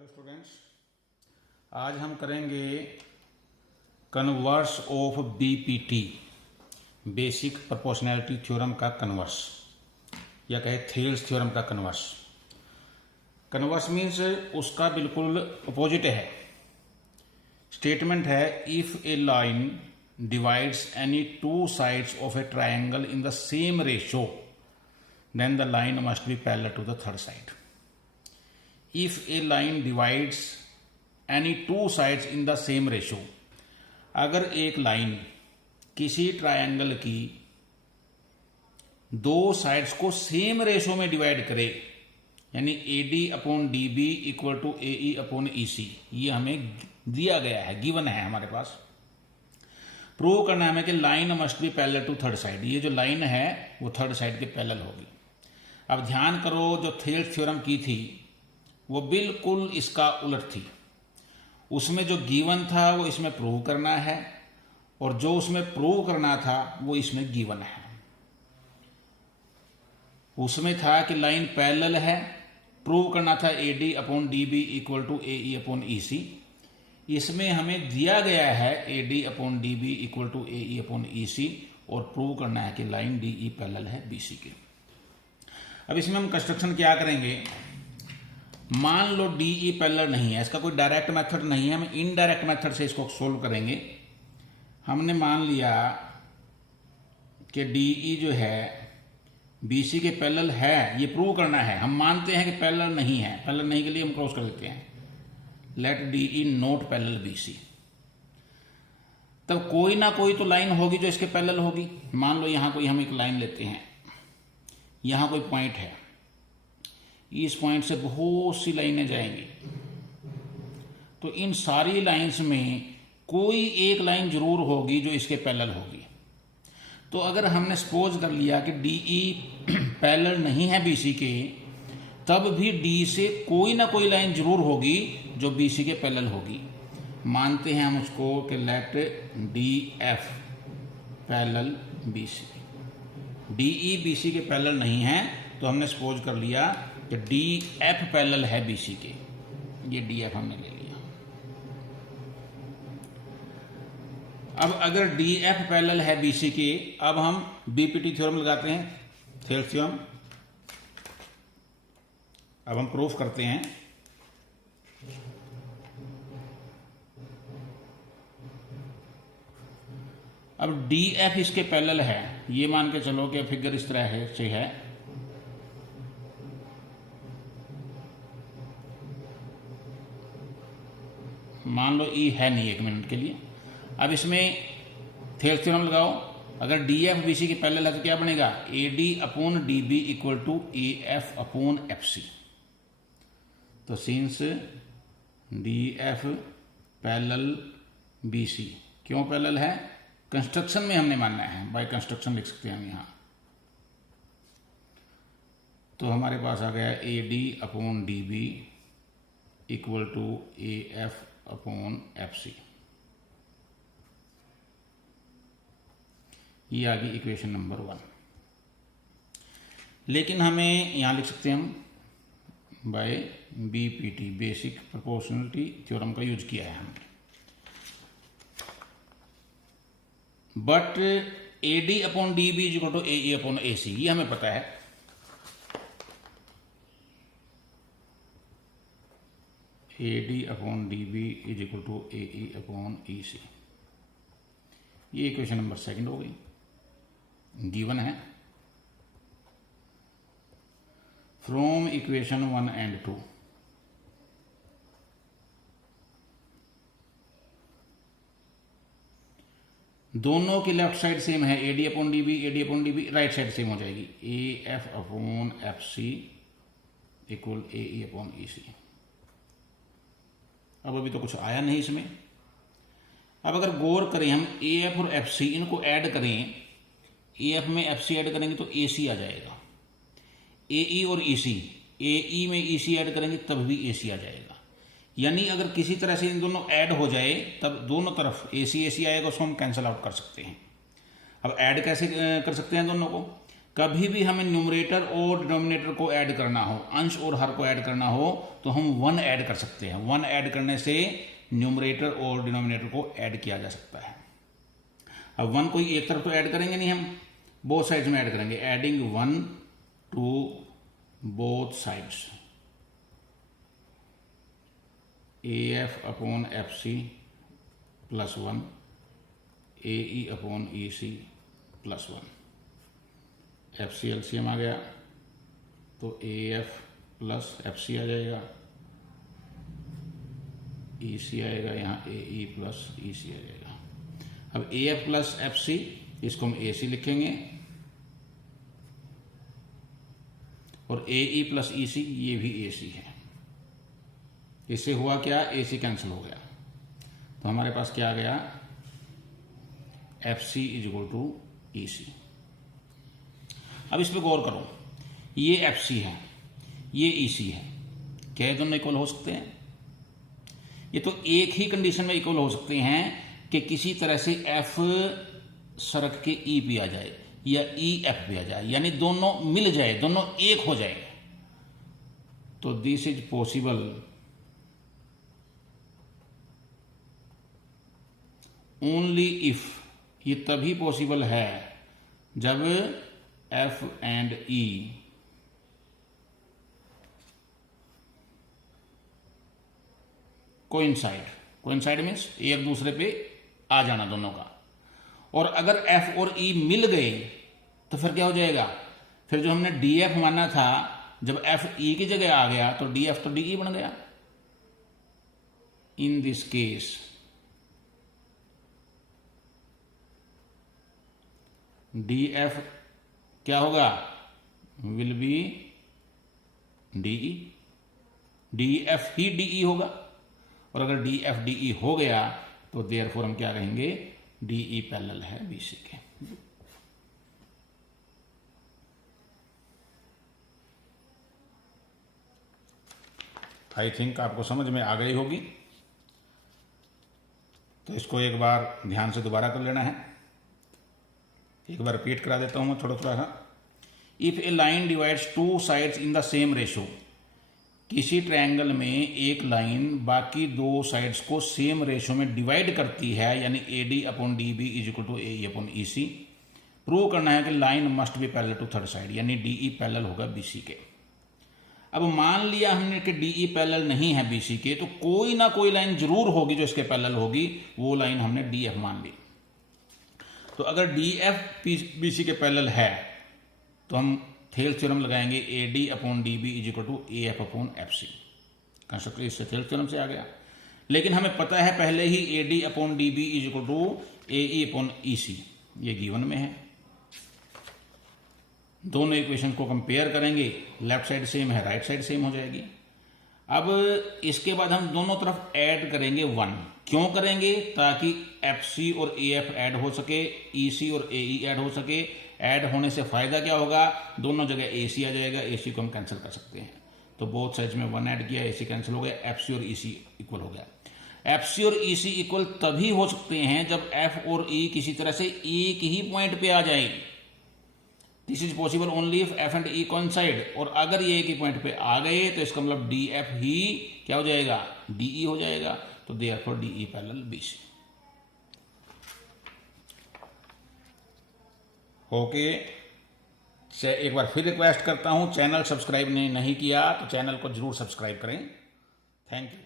Hello students, आज हम करेंगे converse of BPT, basic proportionality theorem का कन्वर्स, या कहे थेल्स थ्योरम का कन्वर्स। कन्वर्स मीन्स उसका बिल्कुल अपोजिट है। स्टेटमेंट है if a line divides any two sides of a triangle in the same ratio then the line must be parallel to the third side. If a line divides any two sides in the same ratio, अगर एक line किसी triangle की दो sides को same ratio में divide करे, यानी AD/DB equal to AE/EC, ये हमें दिया गया है, गिवन है हमारे पास। प्रूव करना है हमें कि line must be parallel to third side. ये जो लाइन है वो थर्ड साइड के पैरेलल होगी। अब ध्यान करो, जो थेल्स थ्योरम की थी वो बिल्कुल इसका उलट थी। उसमें जो गिवन था वो इसमें प्रूव करना है, और जो उसमें प्रूव करना था वो इसमें गिवन है। उसमें था कि लाइन पैरेलल है, प्रूव करना था AD/DB इक्वल टू AE/EC। इसमें हमें दिया गया है AD/DB इक्वल टू AE/EC, और प्रूव करना है कि लाइन DE पैरेलल है BC के। अब इसमें हम कंस्ट्रक्शन क्या करेंगे। मान लो DE पैरेलल नहीं है, इसका कोई डायरेक्ट मेथड नहीं है, हम इनडायरेक्ट मेथड से इसको सोल्व करेंगे। हमने मान लिया कि DE जो है BC के पैरेलल है, ये प्रूव करना है। हम मानते हैं कि पैरेलल नहीं है, पैरेलल नहीं के लिए हम क्रॉस कर देते हैं, let DE not parallel BC। तब कोई ना कोई तो लाइन होगी जो इसके पैरेलल होगी। मान लो यहां कोई हम एक लाइन लेते हैं, यहां कोई पॉइंट है, इस पॉइंट से बहुत सी लाइनें जाएंगी, तो इन सारी लाइंस में कोई एक लाइन जरूर होगी जो इसके पैरेलल होगी। तो अगर हमने सपोज कर लिया कि DE पैरेलल नहीं है BC के, तब भी D से कोई ना कोई लाइन जरूर होगी जो BC के पैरेलल होगी। मानते हैं हम उसको कि let DF parallel BC। DE BC के पैरेलल नहीं है, तो हमने सपोज कर लिया कि DF पैरेलल है BC के। ये DF हमने ले लिया। अब अगर DF पैरेलल है BC के, अब हम BPT थ्योरम लगाते हैं, थेल्स थ्योरम। अब हम प्रूफ करते हैं। अब DF इसके पैरेलल है, ये मान के चलो कि फिगर इस तरह है से है। मान लो E है नहीं एक मिनट के लिए। अब इसमें थेल्स थ्योरम लगाओ। अगर DF BC के पैरेलल है तो क्या बनेगा, AD/DB इक्वल टू AF/FC। तो सिंस DF पैरेलल BC, क्यों पैरेलल है, कंस्ट्रक्शन में हमने मानना है, बाय कंस्ट्रक्शन लिख सकते हैं हम यहां। तो हमारे पास आ गया AD/DB इक्वल टू AF/FC। ये आ गई इक्वेशन नंबर 1। लेकिन हमें यहां लिख सकते हैं हम by BPT, basic proportionality theorem का यूज किया है हमने। But AD/DB equal to AE/AC, ये हमें पता है। AD/DB is equal to AE/EC। ये इक्वेशन नंबर 2 हो गई, गिवन है फ्रॉम इक्वेशन 1 एंड 2। दोनों की लेफ्ट साइड सेम है, AD/DB राइट साइड सेम हो जाएगी, AF/FC इक्वल AE/EC। अब अभी तो कुछ आया नहीं इसमें। अब अगर गौर करें हम, AF और FC इनको ऐड करें, AF में FC ऐड करेंगे तो AC आ जाएगा। AE और EC, AE में EC ऐड करेंगे तब भी AC आ जाएगा। यानी अगर किसी तरह से इन दोनों ऐड हो जाए तब दोनों तरफ AC आएगा, उसको हम कैंसिल आउट कर सकते हैं। अब ऐड कैसे कर सकते हैं दोनों को, कभी भी हमें न्यूमरेटर और डिनोमिनेटर को ऐड करना हो, अंश और हर को ऐड करना हो, तो हम 1 ऐड कर सकते हैं। 1 ऐड करने से न्यूमरेटर और डिनोमिनेटर को ऐड किया जा सकता है। अब 1 कोई एक तरफ तो ऐड करेंगे नहीं, हम बोथ साइड्स में ऐड करेंगे। Adding 1 to both sides, AF upon FC plus 1, AE upon EC plus 1। FC LCM आ गया तो AF प्लस FC आ जाएगा, EC आएगा, यहाँ AE प्लस EC आ जाएगा। अब AF प्लस FC इसको हम AC लिखेंगे और AE प्लस EC ये भी AC है। इससे हुआ क्या, AC कैंसिल हो गया, तो हमारे पास क्या आ गया, FC is equal to EC। अब इस पे गौर करो, ये FC है, ये EC है, क्या ये दोनों इक्वल हो सकते हैं? ये तो एक ही कंडीशन में इक्वल हो सकते हैं कि किसी तरह से F सरक के E पे आ जाए या E F पे आ जाए, यानी दोनों मिल जाए, दोनों एक हो जाए। तो this is possible only if, ये तभी पॉसिबल है जब F and E coincide means एक दूसरे पे आ जाना दोनों का। और अगर F और E मिल गए तो फिर क्या हो जाएगा, फिर जो हमने DF माना था, जब F E की जगह आ गया तो DF तो DE बन गया। इन दिस केस DF क्या होगा, will be DE, DF he DE होगा। और अगर DF DE हो गया तो देयरफॉर हम क्या कहेंगे, DE पैरेलल है BC के। आई थिंक आपको समझ में आ गई होगी, तो इसको एक बार ध्यान से दोबारा कर लेना है। एक बार रिपीट करा देता हूं मैं थोड़ा सा। If a line divides two sides in the same ratio, किसी ट्रायंगल में एक लाइन बाकी दो साइड्स को सेम रेशो में डिवाइड करती है, यानी AD upon DB is equal to AE upon EC। Prove करना है कि line must be parallel to third side, यानी DE पैरेलल होगा BC के। अब मान लिया हमने कि DE पैरेलल नहीं है BC के, तो कोई ना कोई लाइन जरूर होगी जो इसके पैरेलल होगी, वो लाइन हमने DF मान ली। तो अगर DF BC के पैरेलल है तो हम थेल्स थ्योरम लगाएंगे, AD upon DB is equal to AF upon FC। Construct इससे थेल्स थ्योरम से आ गया। लेकिन हमें पता है पहले ही AD upon DB is equal to AE upon EC, ये गिवन में है। दोनों इक्वेशन को कंपेयर करेंगे, लेफ्ट साइड सेम है, राइट साइड सेम हो जाएगी। अब इसके बाद हम दोनों तरफ ऐड करेंगे 1। क्यों करेंगे, ताकि FC और AF ऐड हो सके, EC और AE ऐड हो सके। ऐड होने से फायदा क्या होगा, दोनों जगह AC आ जाएगा, AC को हम कैंसिल कर सकते हैं। तो बोथ साइड्स में 1 ऐड किया, AC कैंसिल हो गया, FC और EC इक्वल हो गया। FC और EC इक्वल तभी हो सकते हैं जब F और E किसी तरह से एक ही पॉइंट पे आ जाए। This is possible only if F and E coincide. और अगर ये एक ही पॉइंट पे आ गए तो इसका मतलब DF ही क्या हो जाएगा, DE हो जाएगा। तो therefore DE parallel BC। Okay, एक बार फिर रिक्वेस्ट करता हूं, चैनल सब्सक्राइब नहीं किया तो चैनल को जरूर सब्सक्राइब करें। Thank you.